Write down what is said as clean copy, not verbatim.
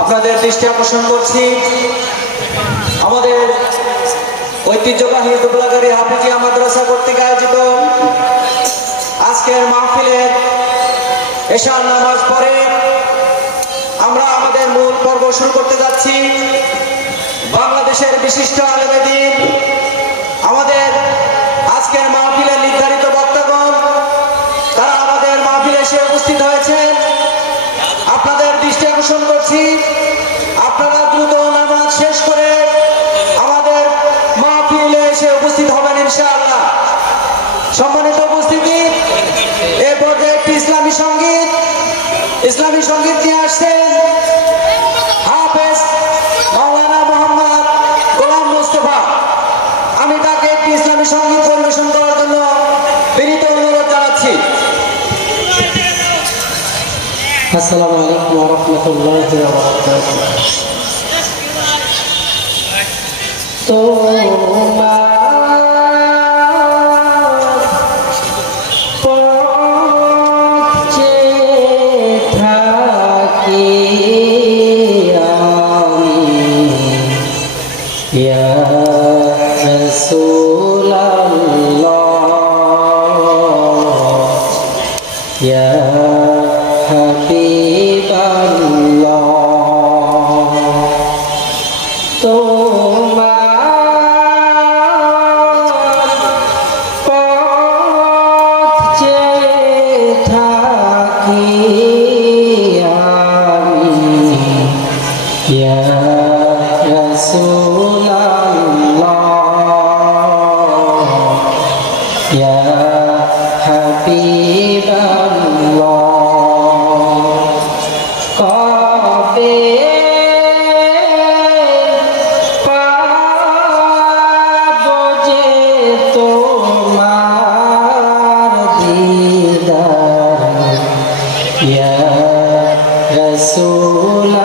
আপনাদের দৃষ্টি আকর্ষণ করছি আমাদের ঐতিহ্যবাহী দুবলাগাড়ি হাফিজিয়া মাদ্রাসা কর্তৃক আয়োজিত আজকের মাহফিলের এশার নামাজ পড়ে আমরা আমাদের মূল পর্ব শুরু করতে যাচ্ছি। বাংলাদেশের বিশিষ্ট আলেমে দ্বীন আমাদের আজকের মাহফিলের নির্ধারিত বক্তাগণ তারা আমাদের মাহফিলে এসে উপস্থিত হয়েছেন। আপনাদের দৃষ্টি আকর্ষণ করছি আপনারা দ্রুত নামাজ শেষ করে আমাদের মাহফিলে এসে উপস্থিত হবেন ইনশাআল্লাহ। সম্মানিত উপস্থিতি, এ পর্যায়ে একটি ইসলামী সঙ্গীত নিয়ে আসছেন হাফেজ মাওলানা মোহাম্মদ গোলাম মোস্তফা। আমি তাকে একটি ইসলামী সঙ্গীত পরিবেশন করার জন্য বিনীত অনুরোধ জানাচ্ছি। আসসালামু আলাইকুম ওয়া রাহমাতুল্লাহি ওয়া বারাকাতুহু। তোমার পথে থাকি আমি ইয়া রাসূলুল্লাহ ইয়া হাবিবাল্লাহ। তোমার পথ চেয়ে থাকি আমি ইয়া রাসূলুল্লাহ ইয়া হাবিবাল্লাহ। কবে পাবো যে তোমার দিদার ইয়া রাসূলুল্লাহ